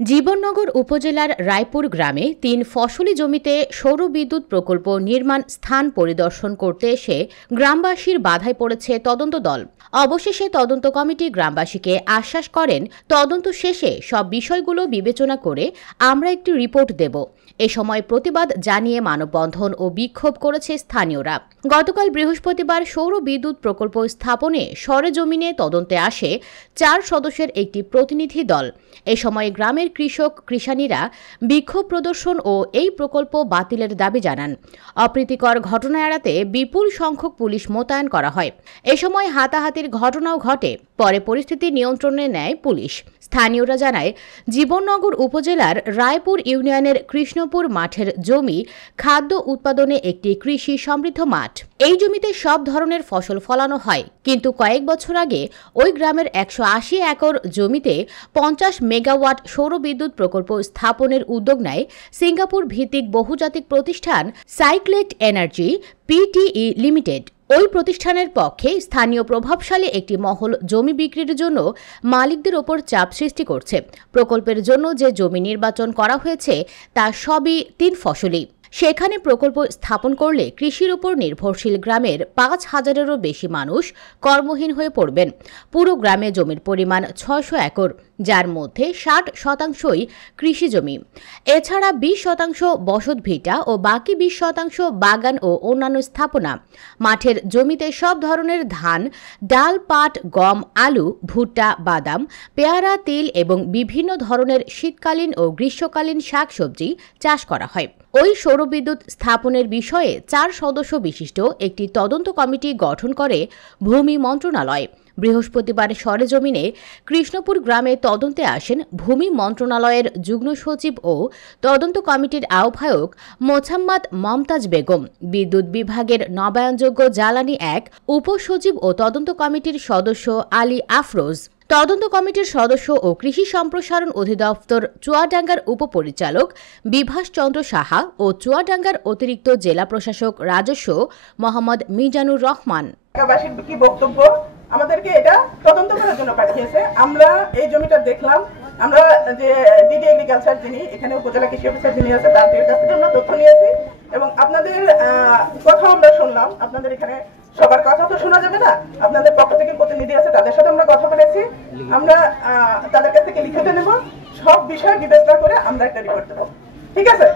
জীবননগর উপজেলার রায়পুর গ্রামে ৩ ফসলি জমিতে সৌর বিদ্যুৎ প্রকল্প নির্মাণ স্থান পরিদর্শন করতে এসে গ্রামবাসীর বাধায় পড়েছে তদন্ত দল। অবশেষে তদন্ত কমিটি গ্রামবাসীকে আশ্বাস করেন, তদন্ত শেষে সব বিষয়গুলো বিবেচনা করে আমরা একটি রিপোর্ট দেব। এ সময় প্রতিবাদ জানিয়ে মানববন্ধন ও বিক্ষোভ করেছে স্থানীয়রা। গতকাল বৃহস্পতিবার সৌর বিদ্যুৎ প্রকল্প স্থাপনে সরেজমিনে তদন্তে আসে ৪ সদস্যের একটি প্রতিনিধি দল। এ সময় গ্রামের কৃষক কৃষানীরা বিক্ষোভ প্রদর্শন ও এই প্রকল্প বাতিলের দাবি জানান। অপ্রীতিকর ঘটনা এড়াতে বিপুল সংখ্যক পুলিশ মোতায়েন করা হয়। এ সময় হাতাহাতির ঘটনাও ঘটে। পরে পরিস্থিতি নিয়ন্ত্রণে নেয় পুলিশ। স্থানীয়রা জানায়, জীবননগর উপজেলার রায়পুর ইউনিয়নের কৃষ্ণপুর মাঠের জমি খাদ্য উৎপাদনে একটি কৃষি সমৃদ্ধ মাঠ। এই জমিতে সব ধরনের ফসল ফলানো হয়, কিন্তু কয়েক বছর আগে ওই গ্রামের ১৮০ একর জমিতে ৫০ মেগাওয়াট সৌর বিদ্যুৎ প্রকল্প স্থাপনের উদ্যোগ নেয় সিঙ্গাপুর ভিত্তিক বহুজাতিক প্রতিষ্ঠান সাইক্লেট এনার্জি পিটিই লিমিটেড। ওই প্রতিষ্ঠানের পক্ষে স্থানীয় প্রভাবশালী একটি মহল জমি বিক্রির জন্য মালিকদের ওপর চাপ সৃষ্টি করছে। প্রকল্পের জন্য যে জমি নির্বাচন করা হয়েছে তা সবই ৩ ফসলি। সেখানে প্রকল্প স্থাপন করলে কৃষির উপর নির্ভরশীল গ্রামের ৫,০০০-এরও বেশি মানুষ কর্মহীন হয়ে পড়বেন। পুরো গ্রামে জমির পরিমাণ ৬০০ একর, যার মধ্যে ৬০% কৃষি জমি। এছাড়া ২০% বসতভিটা ও বাকি ২০% বাগান ও অন্যান্য স্থাপনা। মাঠের জমিতে সব ধরনের ধান, ডাল, পাট, গম, আলু, ভুট্টা, বাদাম, পেয়ারা, তিল এবং বিভিন্ন ধরনের শীতকালীন ও গ্রীষ্মকালীন শাকসবজি চাষ করা হয়। ওই সৌরবিদ্যুৎ স্থাপনের বিষয়ে ৪ সদস্য বিশিষ্ট একটি তদন্ত কমিটি গঠন করে ভূমি মন্ত্রণালয়। বৃহস্পতিবার সরেজমিনে কৃষ্ণপুর গ্রামে তদন্তে আসেন ভূমি মন্ত্রণালয়ের যুগ্ম সচিব ও তদন্ত কমিটির আহ্বায়ক মোছাম্মদ মমতাজ বেগম, বিদ্যুৎ বিভাগের নবায়নযোগ্য জ্বালানি ১ উপসচিব ও তদন্ত কমিটির সদস্য আলী আফরোজ। তদন্ত কমিটির সদস্য ও কৃষি সম্প্রসারণ অধিদপ্তর চুয়াডাঙ্গার উপপরিচালক বিভাস চন্দ্র সাহা ও চুয়াডাঙ্গার অতিরিক্ত জেলা প্রশাসক রাজস্ব মোহাম্মদ মিজানুর রহমান। কি বক্তব্য আমাদেরকে এটা তদন্ত করার জন্য পাঠিয়েছে। আমরা এই জমিটা দেখলাম, আমরা যে ডিডি এগ্রিকালচার যিনি এখানে উপজেলা কৃষি অফিসার যিনি আছে তার কাছ থেকে আমরা তথ্য নিয়েছি এবং আপনাদের কথা আমরা শুনলাম। আপনাদের এখানে সবার কথা তো শোনা যাবে না, আপনাদের পক্ষ থেকে প্রতিনিধি আছে, তাদের সাথে আমরা কথা বলেছি। আমরা তাদের কাছ থেকে লিখিত নেব, সব বিষয় বিবেচনা করে আমরা একটা রিপোর্ট দেবো। ঠিক আছে।